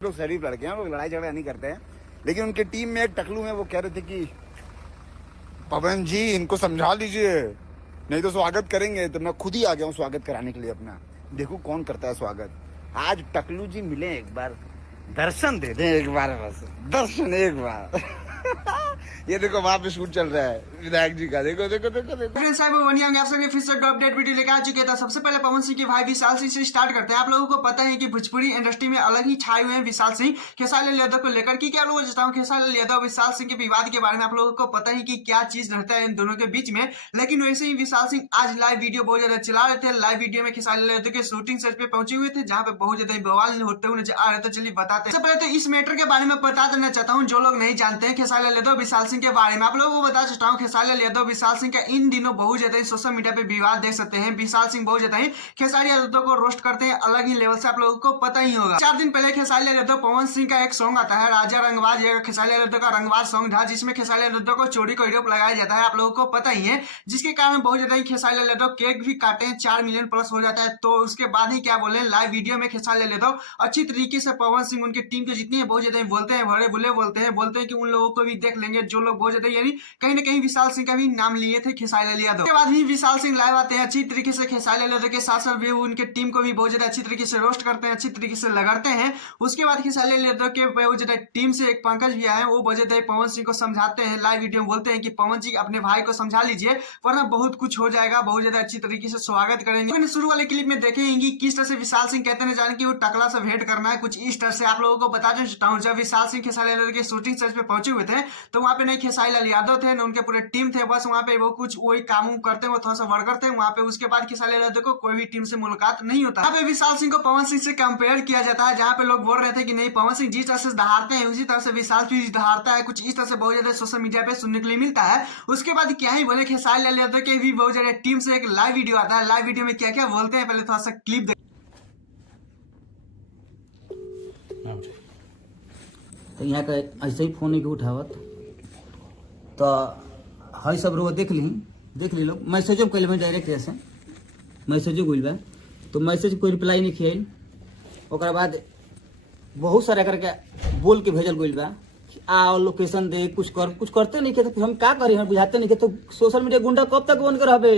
लोग शरीफ लड़के हैं, लोग लड़ाई झगड़ा नहीं करते हैं। लेकिन उनके टीम में एक टकलू है, वो कह रहे थे कि पवन जी इनको समझा लीजिए, नहीं तो स्वागत करेंगे। तो मैं खुद ही आ गया हूँ स्वागत कराने के लिए अपना। देखो कौन करता है स्वागत। आज टकलू जी मिले, एक बार दर्शन दे दें, एक बार बस दर्शन एक बार। ये देखो वहां पे शूट चल रहा है विधायक जी का। देखो देखो देखो देखो फ्रेंड्स साहब वनिया आप सभी फिर से अपडेट वीडियो लेकर आ चुके थे। सबसे पहले पवन सिंह के भाई विशाल सिंह से स्टार्ट करते हैं। आप लोगों को पता है कि भोजपुरी इंडस्ट्री में अलग ही छाए हुए हैं विशाल सिंह खेसारी लाल यादव को लेकर। कि क्या लोग बताऊं, खेसारी लाल यादव विशाल सिंह के विवाद के बारे में आप लोगों को पता है कि क्या चीज रहता है इन दोनों के बीच में। लेकिन वैसे ही विशाल सिंह आज लाइव वीडियो बहुत ज्यादा चला रहे थे। लाइव वीडियो में खेसारी लाल यादव के शूटिंग सेट पे पहुंचे हुए थे, जहां पे बहुत ज्यादा बवाल होते हुए नजर आ रहे थे। चलिए बताते हैं। सबसे पहले तो इस मैटर के बारे में बता देना चाहता हूँ, जो लोग नहीं जानते हैं खेसारी लाल यादव विशाल सिंह के बारे में। आप लोगों को बता चाहता हूँ, खेसारी लाल यादव विशाल सिंह का इन दिनों बहुत ज्यादा सोशल मीडिया पे विवाद देख सकते हैं। विशाल सिंह बहुत ज्यादा ही खेसारी लाल यादव को रोस्ट करते हैं अलग ही लेवल से, आप लोगों को पता ही होगा। 4 दिन पहले खेसारी लाल यादव पवन सिंह का एक सॉन्ग आता है राजा रंगबाज। खेसारी लाल यादव का रंगबाज सॉन्ग था, जिसमें खेसारी लाल यादव को चोरी को आरोप लगाया जाता है, आप लोगों को पता ही है। जिसके कारण बहुत ज्यादा ही खेसारी लाल यादव केक भी काटे हैं, 4 मिलियन प्लस हो जाता है। तो उसके बाद ही क्या बोले, लाइव वीडियो में खेसारी लाल यादव अच्छी तरीके से पवन सिंह उनकी टीम के जितनी है बहुत ज्यादा बोलते हैं, बड़े बुले बोलते हैं कि उन लोगों को भी देख लेंगे जो लोग बहुत ज्यादा यानी कहीं ना कहीं विशाल सिंह का भी नाम लिए थे खेसारी लाल यादव। उसके बाद ही विशाल सिंह लाइव आते हैं, अच्छी तरीके से खेसारी लाल यादव के साथ साथ भी उनके टीम को भी बहुत ज्यादा अच्छी तरीके से रोस्ट करते हैं, अच्छी तरीके से लगाते हैं। उसके बाद खेसारी लाल यादव के बहुत ज्यादा टीम से एक पंकज भी आए, वो बहुत ज्यादा पवन सिंह को समझाते हैं। लाइव वीडियो में बोलते हैं कि पवन जी अपने भाई को समझा लीजिए, वरना बहुत कुछ हो जाएगा। बहुत ज्यादा अच्छी तरीके से स्वागत करेंगे। मैंने शुरू वाले क्लिप में देखेंगे किस तरह से विशाल सिंह कहते हैं जाने कि वो टकला से भेंट करना है, कुछ इस तरह से। आप लोगों को बता देता हूँ, जब विशाल सिंह खेसारी लाल यादव के शूटिंग सेट पे पहुंचे हुए थे, तो वहां पे नहीं खेसारी लाल यादव थे, न उनके पूरे टीम थे। बस वहां पे वो कुछ वही काम करते हैं, वो थोड़ा सा वर्कर थे वहां पे। उसके बाद खेसारी लाल यादव को कोई भी टीम से मुलाकात नहीं होता। यहाँ पे विशाल सिंह को पवन सिंह से कंपेयर किया जाता है, जहाँ पे लोग बोल रहे थे कि नहीं पवन सिंह जिस तरह से दहाड़ते हैं उसी तरह से विशाल भी दहाड़ता है, कुछ इस तरह से बहुत ज्यादा सोशल मीडिया पे सुनने के लिए मिलता है। उसके बाद क्या ही बोले, खेसारी लाल यादव के भी बहुत ज्यादा टीम से एक लाइव वीडियो आता है। लाइव वीडियो में क्या क्या बोलते हैं, पहले थोड़ा सा क्लिप तो यहाँ का ऐसे ही फोन नहीं उठावत, तो हई सब रो देख ली लोग। मैसेजो कैल में डायरेक्ट ऐसे मैसेजो गइल बा, तो मैसेज कोई रिप्लाई नहीं किया। ओकरा बाद बहुत सारा करके बोल के भेजल गइल बा, आओ लोकेशन दे, कुछ करते नहीं के, तो हम का करी, हम बुझाते नहीं के। तो सोशल मीडिया गुंडा कब तक बन कर रहबे,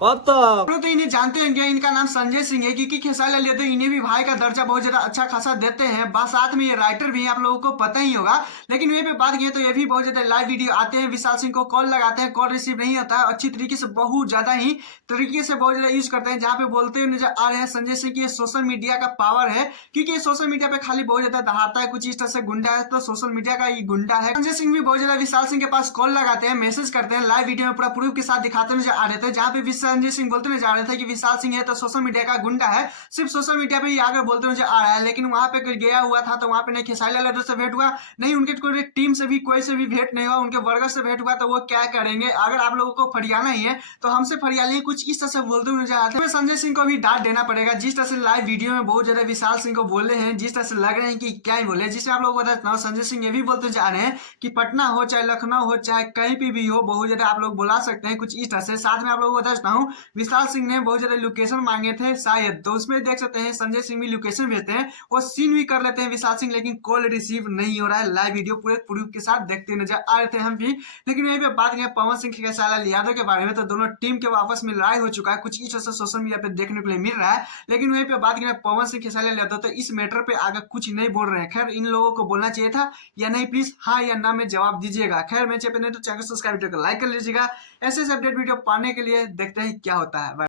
कब तक? तो इन्हें जानते हैं, इनका नाम संजय सिंह है, क्योंकि खेसारी लाल यादव इन्हें भी भाई का दर्जा बहुत ज्यादा अच्छा खासा देते हैं। साथ में ये राइटर भी हैं, आप लोगों को पता ही होगा। लेकिन वहीं पे बात की तो ये भी बहुत ज्यादा लाइव वीडियो आते हैं, विशाल सिंह को कॉल लगाते हैं, कॉल रिसीव नहीं होता है। अच्छी तरीके से बहुत ज्यादा ही तरीके से बहुत ज्यादा यूज करते हैं, जहाँ पे बोलते हुए नजर आ रहे हैं संजय सिंह की सोशल मीडिया का पावर है, क्योंकि ये सोशल मीडिया पे खाली बहुत ज्यादा दहाड़ता है, कुछ इस तरह से गुंडा है, तो सोशल मीडिया का ये गुंडा है। संजय सिंह भी बहुत ज्यादा विशाल सिंह के पास कॉल लगाते हैं, मैसेज करते हैं, लाइव वीडियो में पूरा प्रूफ के साथ दिखाते नजर आ रहे थे, जहाँ पे संजय सिंह बोलते नजर आ रहे थे कि विशाल सिंह है तो सोशल मीडिया का गुंडा है, सिर्फ सोशल मीडिया पे ही आकर बोलते नजर आ रहा है। लेकिन वहां पे गया हुआ था, तो वहां पे नहीं खेसारी लाल यादव से भेंट हुआ, नहीं उनके कोई टीम से भी कोई से भी भेंट नहीं हुआ, उनके वर्गर से भेंट हुआ। तो वो क्या करेंगे, अगर आप लोगों को फरियाना ही है तो हमसे फरिया लिए, कुछ इस तरह से बोलते हुए नजर आते हैं। संजय सिंह को भी डांट देना पड़ेगा, जिस तरह से लाइव वीडियो में बहुत ज्यादा विशाल सिंह को बोले हैं, जिस तरह से लग रहे हैं कि क्या ही बोले। जिससे आप लोगों को बताता हूँ, संजय सिंह ये भी बोलते जा रहे हैं कि पटना हो चाहे लखनऊ हो चाहे कहीं पे भी हो, बहुत ज्यादा आप लोग बुला सकते हैं, कुछ इस तरह से। साथ में आप लोगों को बताता हूँ, विशाल सिंह ने बहुत ज्यादा लोकेशन मांगे थे शायद, तो उसमें देख सकते हैं संजय सिंह भी लोकेशन भेजते हैं, वो सीन भी कर लेते हैं विशाल सिंह, लेकिन कॉल रिसीव नहीं हो रहा है। लाइव वीडियो पूरे प्रूफ के साथ देखते नजर आ रहे थे हम भी। लेकिन यहीं पे बात करें पवन सिंह खेसारी लाल यादव के बारे में, तो दोनों टीम के आपस में लड़ाई हो चुका है, कुछ इस तरह से सोशल मीडिया पे देखने को मिल रहा है। लेकिन वहीं पे बात करें पवन सिंह खेसारी लाल यादव, तो इस मैटर पे आगे कुछ नहीं बोल रहे हैं। खैर इन लोगों को बोलना चाहिए था या नहीं, प्लीज हाँ या ना में जवाब दीजिएगा। खैर मैं चैनल नहीं तो चैनल सब्सक्राइब कर लाइक कर लीजिएगा। ऐसे अपडेट वीडियो पाने के लिए देखते हैं क्या होता है।